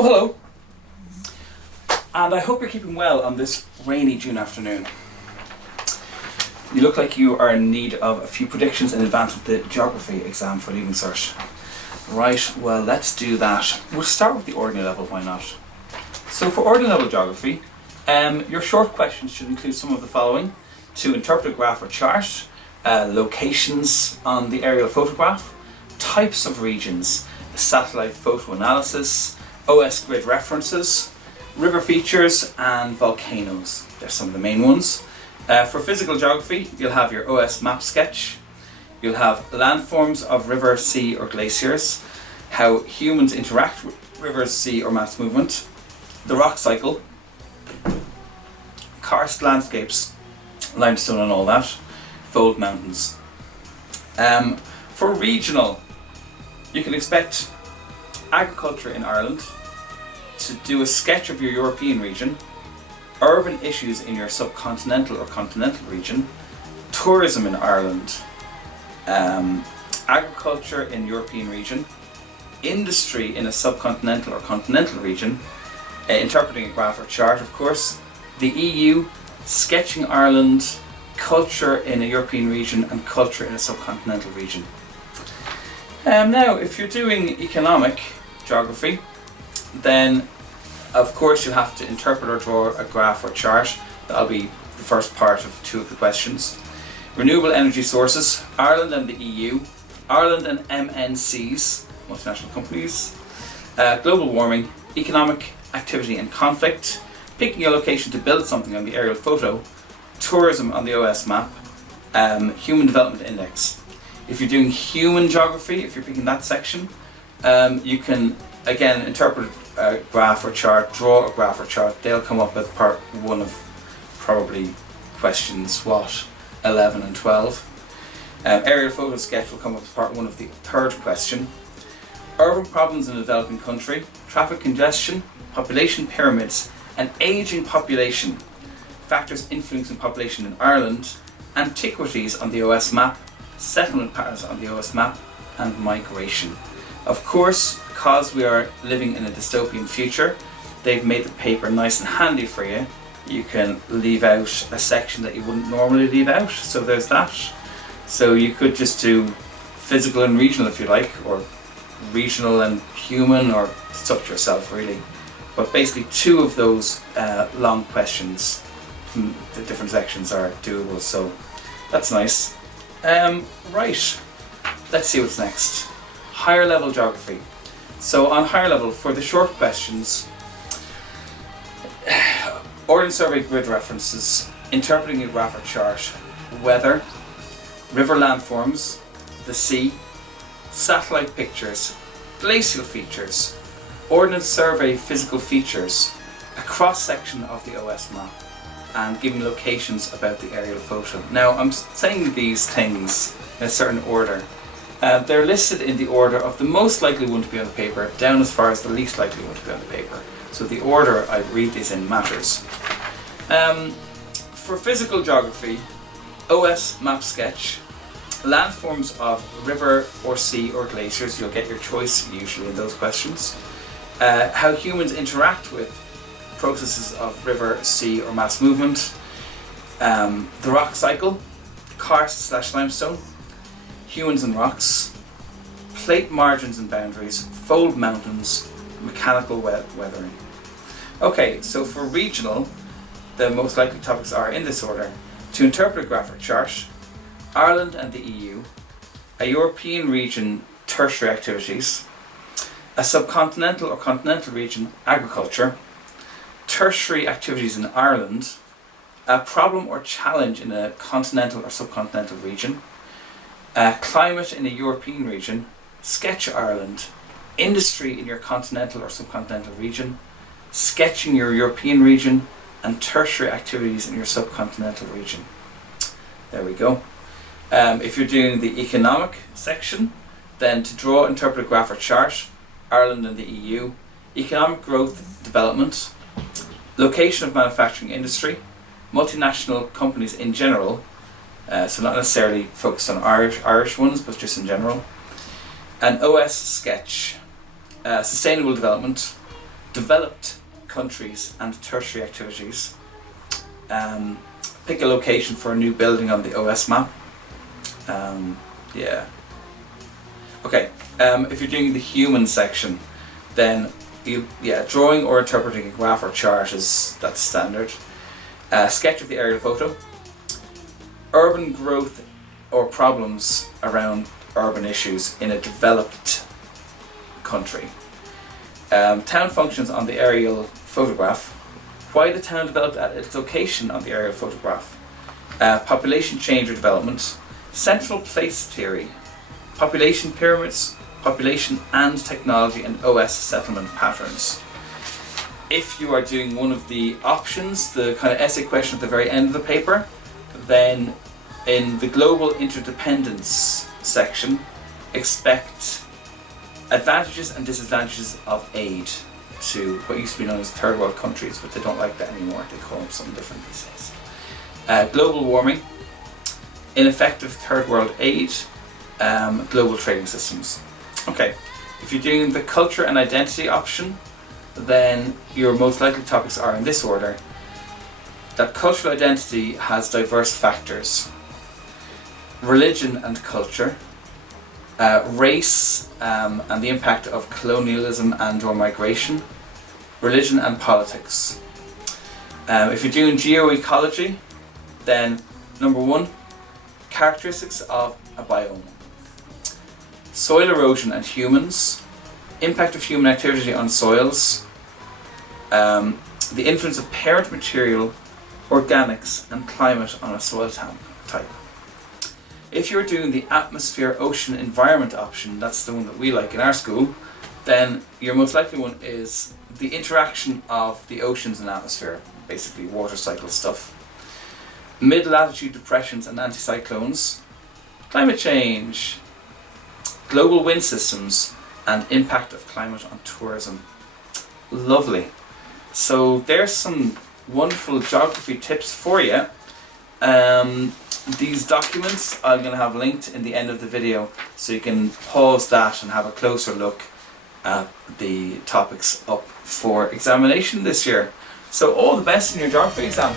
Oh, hello. And I hope you're keeping well on this rainy June afternoon. You look like you are in need of a few predictions in advance of the geography exam for Leaving Cert. Right, well, let's do that. We'll start with the ordinary level, why not? So for ordinary level geography, your short questions should include some of the following: to interpret a graph or chart, locations on the aerial photograph, types of regions, satellite photo analysis, OS grid references, river features and volcanoes. They're some of the main ones. For physical geography, you'll have your OS map sketch, you'll have landforms of river, sea or glaciers, how humans interact with rivers, sea or mass movement, the rock cycle, karst landscapes, limestone and all that, fold mountains. For regional, you can expect agriculture in Ireland, to do a sketch of your European region, urban issues in your subcontinental or continental region, tourism in Ireland, agriculture in European region, industry in a subcontinental or continental region, interpreting a graph or chart of course, the EU, sketching Ireland, culture in a European region and culture in a subcontinental region. Now if you're doing economic geography, then of course you'll have to interpret or draw a graph or chart. That'll be the first part of two of the questions. Renewable energy sources, Ireland and the EU, Ireland and MNCs, multinational companies, global warming, economic activity and conflict, picking a location to build something on the aerial photo, tourism on the OS map, human development index. If you're doing human geography, if you're picking that section, you can again interpret a graph or chart, draw a graph or chart. They'll come up with part one of probably questions 11 and 12. Aerial photo sketch will come up with part one of the third question. Urban problems in a developing country, traffic congestion, population pyramids, and aging population, factors influencing population in Ireland, antiquities on the OS map, settlement patterns on the OS map, and migration. Of course, because we are living in a dystopian future, they've made the paper nice and handy for you. You can leave out a section that you wouldn't normally leave out, so there's that. So you could just do physical and regional if you like, or regional and human, or it's up to yourself really. But basically two of those long questions from the different sections are doable, so that's nice. Right, let's see what's next. Higher level geography. So on higher level, for the short questions, Ordnance Survey grid references, interpreting a graph or chart, weather, river landforms, the sea, satellite pictures, glacial features, Ordnance Survey physical features, a cross-section of the OS map, and giving locations about the aerial photo. Now I'm saying these things in a certain order. They're listed in the order of the most likely one to be on the paper down as far as the least likely one to be on the paper. So the order I read these in matters. For physical geography, OS map sketch, landforms of river or sea or glaciers, you'll get your choice usually in those questions. How humans interact with processes of river, sea or mass movement. The rock cycle, karst/limestone, humans and rocks, plate margins and boundaries, fold mountains, mechanical weathering. Okay, so for regional, the most likely topics are in this order: to interpret a graph or chart, Ireland and the EU, a European region, tertiary activities, a subcontinental or continental region, agriculture, tertiary activities in Ireland, a problem or challenge in a continental or subcontinental region, climate in a European region, sketch Ireland, industry in your continental or subcontinental region, sketching your European region, and tertiary activities in your subcontinental region. There we go. If you're doing the economic section, then to draw, interpret a graph or chart, Ireland and the EU, economic growth, development, location of manufacturing industry, multinational companies in general, so not necessarily focused on Irish ones, but just in general. An OS sketch, sustainable development, developed countries and tertiary activities. Pick a location for a new building on the OS map. Yeah. Okay, if you're doing the human section, then drawing or interpreting a graph or chart that's standard. Sketch of the aerial photo. Urban growth or problems around urban issues in a developed country. Town functions on the aerial photograph. Why the town developed at its location on the aerial photograph. Population change or development. Central place theory. Population pyramids. Population and technology and OS settlement patterns. If you are doing one of the options, the kind of essay question at the very end of the paper, then in the global interdependence section, expect advantages and disadvantages of aid to what used to be known as third world countries, but they don't like that anymore. They call them something different these days. Global warming, ineffective third world aid, global trading systems. Okay, if you're doing the culture and identity option, then your most likely topics are in this order. That cultural identity has diverse factors. Religion and culture, race and the impact of colonialism and or migration, religion and politics. If you're doing geoecology, then number 1, characteristics of a biome. Soil erosion and humans, impact of human activity on soils, the influence of parent material, organics and climate on a soil type. If you're doing the atmosphere, ocean, environment option, that's the one that we like in our school, then your most likely one is the interaction of the oceans and atmosphere, basically water cycle stuff. Mid-latitude depressions and anticyclones, climate change, global wind systems, and impact of climate on tourism. Lovely. So there's some wonderful geography tips for you. These documents I'm going to have linked in the end of the video, so you can pause that and have a closer look at the topics up for examination this year. So all the best in your geography exam.